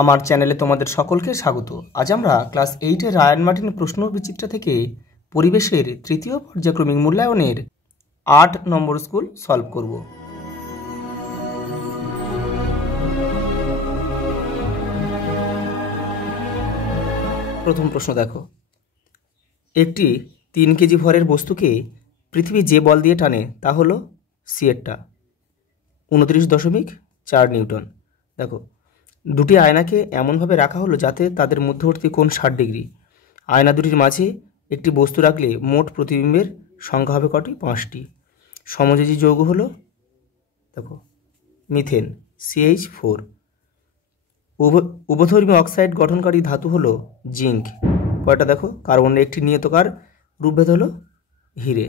আমার চ্যানেলে তোমাদের সকলকে স্বাগত। আজ আমরা ক্লাস 8-এর রায়ান মার্টিন প্রশ্ন বিচিত্রা থেকে পরিবেশের তৃতীয় পর্যায়ক্রমিক মূল্যায়নের 8 নম্বর স্কুল সলভ করব। প্রথম প্রশ্ন দেখো, একটি 3 কেজি ভরের বস্তুকে পৃথিবী যে বল দিয়ে টানে তা হলো সিয়েরটা 29.4 নিউটন। দেখো, দুটি আয়নাকে এমনভাবে রাখা হলো যাতে তাদের মধ্যবর্তী কোণ 60 ডিগ্রি। আয়না দুটির মাঝে একটি বস্তু রাখলে মোট প্রতিবিম্বের সংখ্যা হবে কটি? 5টি। সমযোজী যৌগ হলো দেখো মিথেন CH4। উভধর্মী অক্সাইড গঠনকারী ধাতু হলো জিঙ্ক। পরেরটা দেখো, কার্বনের একটি নিয়তকার রূপভেদ হলো হিরে।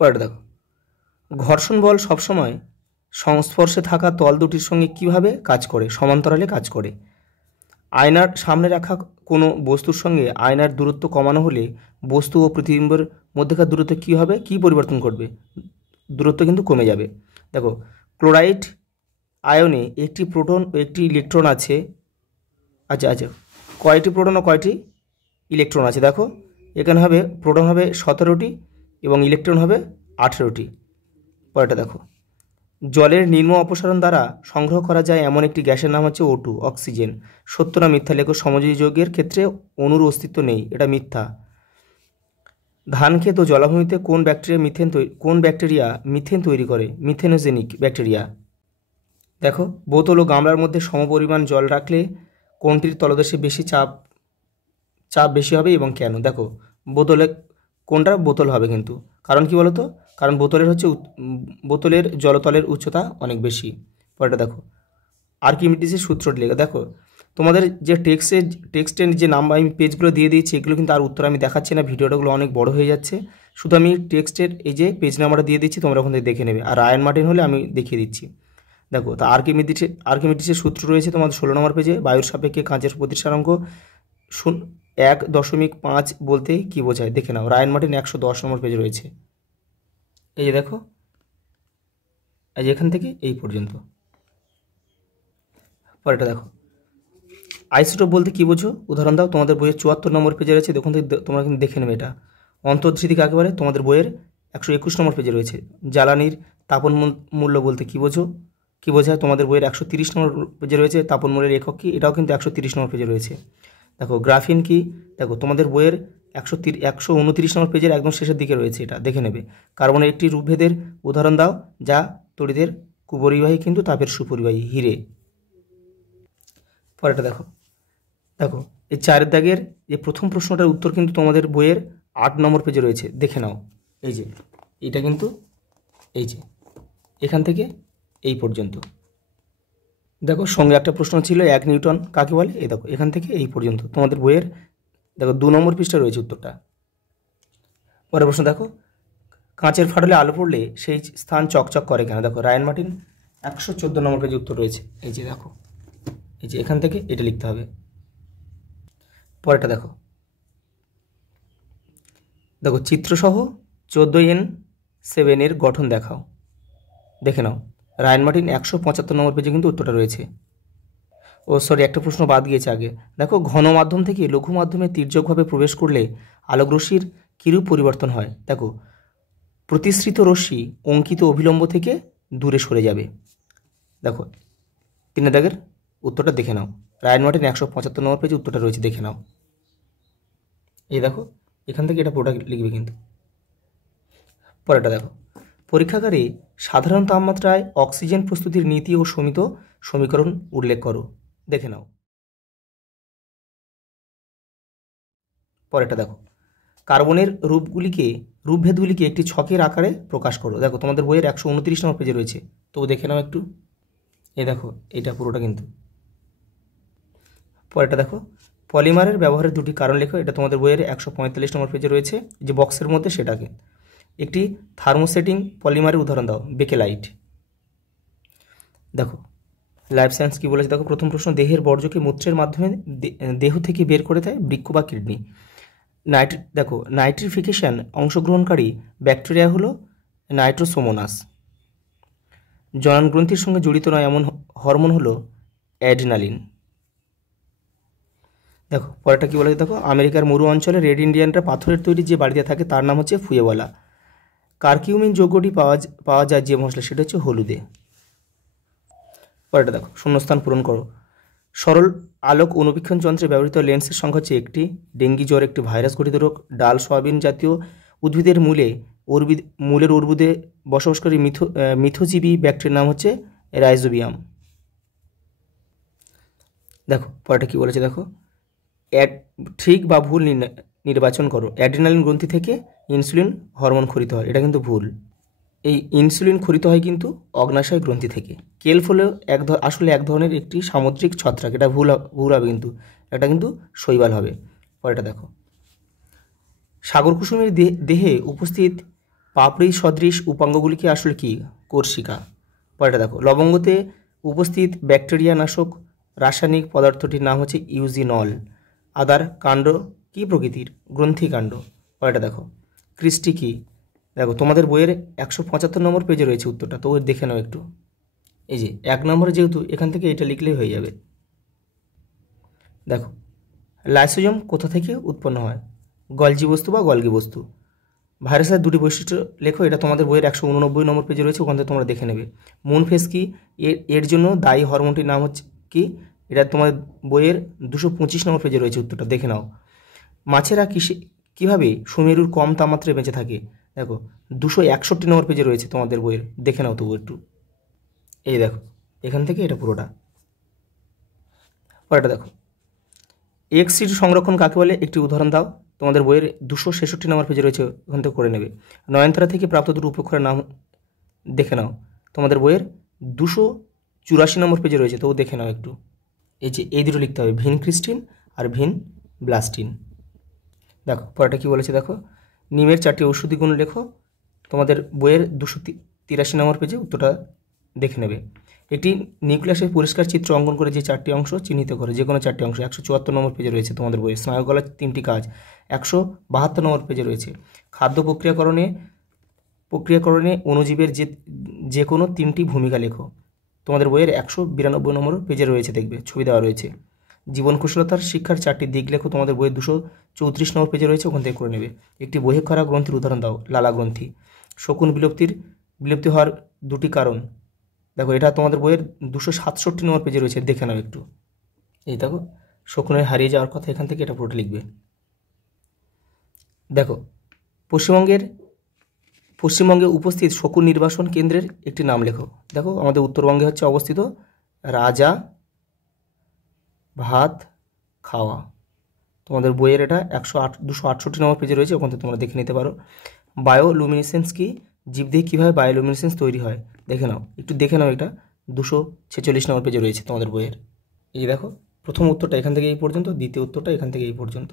পরেরটা দেখো, ঘর্ষণ বল সবসময় সংস্পর্শে থাকা তল দুটির সঙ্গে কিভাবে কাজ করে? সমান্তরালে কাজ করে। আয়নার সামনে রাখা কোনো বস্তুর সঙ্গে আয়নার দূরত্ব কমানো হলে বস্তু ও প্রতিবিম্বের মধ্যেকার দূরত্ব কী হবে? কী পরিবর্তন করবে? দূরত্ব কিন্তু কমে যাবে। দেখো, ক্লোরাইড আয়নে একটি প্রোটন ও একটি ইলেকট্রন আছে। আচ্ছা, কয়টি প্রোটন ও কয়টি ইলেকট্রন আছে? দেখো, এখানে হবে প্রোটন হবে 17টি এবং ইলেকট্রন হবে 18টি। পরেরটা দেখো, জলের নিম্ন অপসারণ দ্বারা সংগ্রহ করা যায় এমন একটি গ্যাসের নাম হচ্ছে O2 অক্সিজেন। সত্য না মিথ্যা লেখো। সমযোজী যৌগের ক্ষেত্রে অণুর অস্তিত্ব নেই, এটা মিথ্যা। ধান ক্ষেত ও জলাভূমিতে কোন ব্যাকটেরিয়া মিথেন তৈরি করে? Methanogenic bacteria. দেখো, বোতল ও গামলার মধ্যে সমপরিমাণ জল রাখলে কোনটির তলদেশে বেশি চাপ বেশি হবে এবং কেন? দেখো, কোনটা বোতল হবে কিন্তু, কারণ কি বলতো? কারণ বোতলের জলতলের উচ্চতা অনেক বেশি। পরেরটা দেখো, আর্কিমিডিসের সূত্রটি লেখা। দেখো, তোমাদের যে টেক্সটের যে নাম্বার আমি পেজগুলো দিয়ে দিয়েছি, এগুলো কিন্তু আর উত্তর আমি দেখাচ্ছি না, ভিডিওটাগুলো অনেক বড় হয়ে যাচ্ছে। শুধু আমি টেক্সটের এই যে পেজ নাম্বারটা দিয়ে দিচ্ছি, তোমরা ওখান থেকে দেখে নেবে। আর রায়ান মার্টিন হলে আমি দেখিয়ে দিচ্ছি। দেখো, তা আর্কিমিডিসের সূত্র রয়েছে তোমাদের 16 নম্বর পেজে। বায়ুর সাপেক্ষে কাঁচের প্রতিসরাঙ্ক 1.5 বলতে কি বোঝায় দেখে নাও। রায়ান মার্টিন 110 নম্বর পেজে রয়েছে। এই যে দেখো, এই যে এখান থেকে এই পর্যন্ত। পরেরটা দেখো, আইসোটোপ বলতে কি বোঝো? উদাহরণ দাও। তোমাদের বইয়ের 74 নম্বর পেজে রয়েছে, দেখুন তোমরা কিন্তু দেখে নেবে। এটা অন্তর্দৃষ্টি কাকে বলে? তোমাদের বইয়ের 121 নম্বর পেজে রয়েছে। জ্বালানির তাপন মূল্য বলতে কি বোঝায়? তোমাদের বইয়ের 130 নম্বর পেজে রয়েছে। তাপন মূল্যের একক কি? এটাও কিন্তু 130 নম্বর পেজে রয়েছে। দেখো, গ্রাফিন কি? দেখো, তোমাদের বইয়ের 129 নম্বর পেজের একদম শেষের দিকে রয়েছে, এটা দেখে নেবে। কার্বনের একটি রূপভেদের উদাহরণ দাও যা তড়িতের কুপরিবাহী কিন্তু তাপের সুপরিবাহী। হিরে। পরেরটা দেখো, এই 4 দাগের যে প্রথম প্রশ্নটার উত্তর কিন্তু তোমাদের বইয়ের 8 নম্বর পেজে রয়েছে, দেখে নাও। এই যে এটা কিন্তু এই যে এখান থেকে এই পর্যন্ত। দেখো, সঙ্গে একটা প্রশ্ন ছিল 1 নিউটন কাকে বলে? এই দেখো, এখান থেকে এই পর্যন্ত তোমাদের বইয়ের দেখো 2 নম্বর পৃষ্ঠা রয়েছে উত্তরটা। পরের প্রশ্ন দেখো, কাঁচের ফাটলে আলো পড়লে সেই স্থান চকচক করে কেন? দেখো, রায়ান মার্টিন 114 নম্বর পেজে উত্তর রয়েছে। এই যে দেখো, এই যে এখান থেকে এটা লিখতে হবে। পরেরটা দেখো, চিত্রসহ 14N7 এর গঠন দেখাও, দেখে নাও। রায়ান মার্টিন 175 নম্বর পেজে কিন্তু উত্তরটা রয়েছে। একটা প্রশ্ন বাদ গিয়েছে আগে। দেখো, ঘন মাধ্যম থেকে লঘু মাধ্যমে তির্যকভাবে প্রবেশ করলে আলোকরশ্মির কিরূপ পরিবর্তন হয়? দেখো, প্রতিসৃত রশ্মি অঙ্কিত অভিলম্ব থেকে দূরে সরে যাবে। দেখো, 3 দাগের উত্তরটা দেখে নাও। রায়ান মার্টিন 175 নম্বর পেজে উত্তরটা রয়েছে, দেখে নাও। এই দেখো, এখান থেকে এটা পুরোটা লিখবে কিন্তু। পরেরটা দেখো, পরীক্ষাগারে সাধারণ তাপমাত্রায় অক্সিজেন প্রস্তুতির নীতি ও সমিত সমীকরণ উল্লেখ করো, দেখে নাও। পরেরটা দেখো, কার্বনের রূপভেদগুলিকে একটি ছকের আকারে প্রকাশ করো। দেখো, তোমাদের বইয়ের 129 নম্বর পেজে রয়েছে, তো দেখে নাও একটু। এই দেখো, এটা পুরোটা কিন্তু। পরেরটা দেখো, পলিমারের ব্যবহারের 2টি কারণ লেখো। এটা তোমাদের বইয়ের 145 নম্বর পেজে রয়েছে, যে বক্সের মধ্যে সেটাকে। একটি থার্মোসেটিং পলিমারের উদাহরণ দাও। বেকেলাইট। দেখো, লাইফ সায়েন্স কি বলেছে? দেখো, প্রথম প্রশ্ন, দেহের বর্জ্যকে মূত্রের মাধ্যমে দেহ থেকে বের করে দেয় বৃক্ক বা কিডনি। দেখো, নাইট্রিফিকেশন অংশগ্রহণকারী ব্যাকটেরিয়া হলো নাইট্রোসোমোনাস। জনন গ্রন্থির সঙ্গে জড়িত নয় এমন হরমোন হলো অ্যাড্রিনালিন। দেখো পরেরটা কী বলেছে দেখো, আমেরিকার মরু অঞ্চলে রেড ইন্ডিয়ানরা পাথরের তৈরি যে বাড়িতে থাকে তার নাম হচ্ছে ফুয়েবলা। কারকিউমিন যৌগটি পাওয়া যায় যে মশলা সেটা হচ্ছে হলুদে। পরেরটা দেখো, শূন্যস্থান পূরণ করো। সরল আলোক অনুবীক্ষণ যন্ত্রে ব্যবহৃত লেন্সের সংখ্যা হচ্ছে একটি। ডেঙ্গি জ্বর একটি ভাইরাস ঘটিত রোগ। ডাল সয়াবিন জাতীয় উদ্ভিদের মূলের অর্বুদে বসবাসকারী মিথজীবী ব্যাকটেরিয়ার নাম হচ্ছে রাইজোবিয়াম। দেখো পরেরটা কী বলেছে দেখো, ঠিক বা ভুল নির্বাচন করো। অ্যাড্রিনালিন গ্রন্থি থেকে ইনসুলিন হরমোন খরিত হয়, এটা কিন্তু ভুল। এই ইনসুলিন খরিত হয় কিন্তু অগ্নাশয় গ্রন্থি থেকে। কেল্প হলো আসলে এক ধরনের একটি সামুদ্রিক ছত্রাক, এটা ভুল হবে কিন্তু, এটা কিন্তু শৈবাল হবে। পরেরটা দেখো, সাগর কুসুমের দেহে উপস্থিত পাপড়ি সদৃশ উপাঙ্গগুলিকে আসলে কি? কোর্সিকা। পরেরটা দেখো, লবঙ্গতে উপস্থিত ব্যাকটেরিয়া নাশক রাসায়নিক পদার্থটির নাম হচ্ছে ইউজিনল। আদার কাণ্ড কি প্রকৃতির? গ্রন্থিকাণ্ড। পরেরটা দেখো, ক্রিস্টি কি? দেখো তোমাদের বইয়ের 175 নম্বর পেজে রয়েছে উত্তরটা, তো ওই দেখে নাও একটু। এই যে 1 নম্বরে যেহেতু, এখান থেকে এটা লিখলেই হয়ে যাবে। দেখো লাইসোজোম কোথা থেকে উৎপন্ন হয়? গলজি বস্তু বা গলগি বস্তু। ভাইরাসের দুটি বৈশিষ্ট্য লেখো, এটা তোমাদের বইয়ের 189 নম্বর পেজে রয়েছে, ওখান থেকে তোমরা দেখে নেবে। মুন ফেস কি? এর জন্য দায়ী হরমোনটির নাম হচ্ছে কি? এটা তোমাদের বইয়ের 225 নম্বর পেজে রয়েছে উত্তরটা, দেখে নাও। মাছেরা কীভাবে সুমেরুর কম তাপমাত্রায় বেঁচে থাকে? দেখো 261 নম্বর পেজে রয়েছে তোমাদের বইয়ের, দেখে নাও তবু একটু। এই দেখো এখান থেকে এটা পুরোটা। পরেরটা দেখো, এক্সিড সংরক্ষণ কাকে বলে? একটি উদাহরণ দাও। তোমাদের বইয়ের 266 নম্বর পেজে রয়েছে, ওখান থেকে করে নেবে। নয়নতারা থেকে প্রাপ্ত দুটো উপক্ষরের নাম দেখে নাও। তোমাদের বইয়ের 284 নম্বর পেজে রয়েছে, তো দেখে নাও একটু। এই দুটো লিখতে হবে, ভিনক্রিস্টিন আর ভিনব্লাস্টিন। দেখো পরেরটা কী বলেছে দেখো, নিমের 4টি ঔষধি গুণ লেখো। তোমাদের বইয়ের 283 নম্বর পেজে উত্তরটা দেখে নেবে। একটি নিউক্লিয়াসের পরিষ্কার চিত্র অঙ্কন করে যে 4টি অংশ চিহ্নিত করে, যে কোনো 4টি অংশ 174 নম্বর পেজে রয়েছে তোমাদের বইয়ে। স্নায়ুগলার 3টি কাজ 172 নম্বর পেজে রয়েছে। খাদ্য প্রক্রিয়াকরণে অণুজীবের যে কোনো 3টি ভূমিকা লেখো। তোমাদের বইয়ের 192 নম্বর পেজে রয়েছে, দেখবে ছবি দেওয়া রয়েছে। জীবন কুশলতার শিক্ষার 4টি দিক লেখো। তোমাদের বইয়ের 234 নম্বর পেজে রয়েছে, ওখান থেকে করে নেবে। একটি বহিঃক্ষরা গ্রন্থির উদাহরণ দাও। লালা গ্রন্থি। শকুন বিলুপ্তি হওয়ার 2টি কারণ। দেখো এটা তোমাদের বইয়ের 267 নম্বর পেজে রয়েছে, দেখে নাও একটু। এই দেখো শকুনের হারিয়ে যাওয়ার কথা, এখান থেকে এটা পুরোটা লিখবে। দেখো পশ্চিমবঙ্গে উপস্থিত শকুন নির্বাসন কেন্দ্রের একটি নাম লেখো। দেখো আমাদের উত্তরবঙ্গে হচ্ছে অবস্থিত রাজা ভাত খাওয়া। তোমাদের বইয়ের এটা 268 নম্বর পেজে রয়েছে, ওখান থেকে তোমরা দেখে নিতে পারো। বায়োলুমিনেসেন্স কি? জীবদেহে কীভাবে বায়োলুমিনেসেন্স তৈরি হয় দেখে নাও একটু, দেখে নাও। এটা 246 নম্বর পেজে রয়েছে তোমাদের বইয়ের। এই দেখো প্রথম উত্তরটা এখান থেকে এই পর্যন্ত, দ্বিতীয় উত্তরটা এখান থেকে এই পর্যন্ত।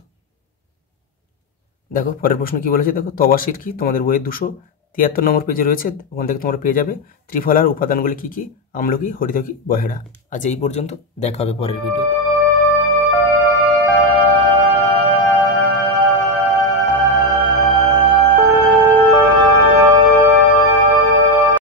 দেখো পরের প্রশ্ন কি বলেছে দেখো, তবাশির কি? তোমাদের বইয়ের 273 নম্বর পেজে রয়েছে, ওখান থেকে তোমরা পেয়ে যাবে। ত্রিফলার উপাদানগুলি কী কী? আমলকি, হরিতকি, বহেড়া। আজ এই পর্যন্ত, দেখা হবে পরের ভিডিও।